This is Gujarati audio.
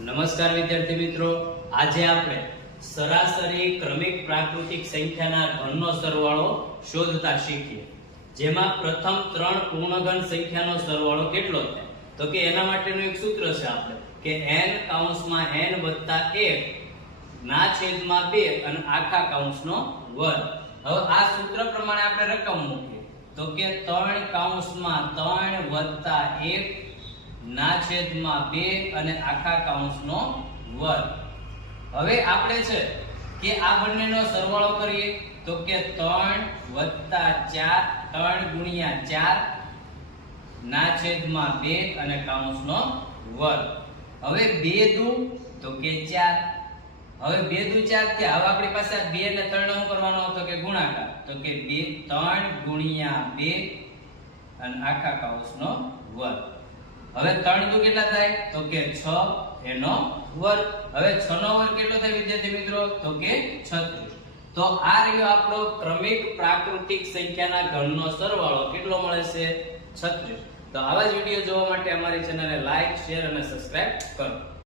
નમસ્કાર વિદ્યાર્થી મિત્રો, આજે આપણે સરાસરી ક્રમિક પ્રાકૃતિક સંખ્યાના ઘનનો સરવાળો શોધતા શીખીએ. જેમાં પ્રથમ ત્રણ પૂર્ણઘન સંખ્યાનો સરવાળો કેટલો થાય તો કે એના માટેનું એક સૂત્ર છે આપણે કે n કૌંસમાં n વત્તા 1 ના છેદમાં 2 અને આખા કૌંસનો વર્ગ. હવે આ સૂત્ર પ્રમાણે આપણે રકમ મૂકીએ તો કે 3 કૌંસમાં 3 વત્તા 1 ના છેદમાં 2 અને આખા કૌંસનો વર્ગ. હવે આપણે છે કે આ બંનેનો સરવાળો કરીએ તો કે 3 વત્તા 4 3 ગુણ્યા 4 ના છેદમાં 2 અને કૌંસનો વર્ગ. હવે 2 દુ તો કે 4. હવે 2 દુ 4 થયા. હવે આપણી પાસે 2 ને 3 નો શું કરવાનો હતો કે ગુણાકાર તો કે 3 ગુણ્યા 2 અને આખા કૌંસનો વર્ગ. હવે 3 દુ કેટલા થાય તો કે 6 એનો વર્ગ. હવે 6 નો વર્ગ કેટલો થાય વિદ્યાર્થી મિત્રો તો કે 36. તો આ રહ્યો આપણો ક્રમિક પ્રાકૃતિક સંખ્યાના ઘનનો સરવાળો કેટલો મળે છે 36. તો આવા જ વિડિયો જોવા માટે અમારી ચેનલને લાઈક, શેર અને સબસ્ક્રાઇબ કરો.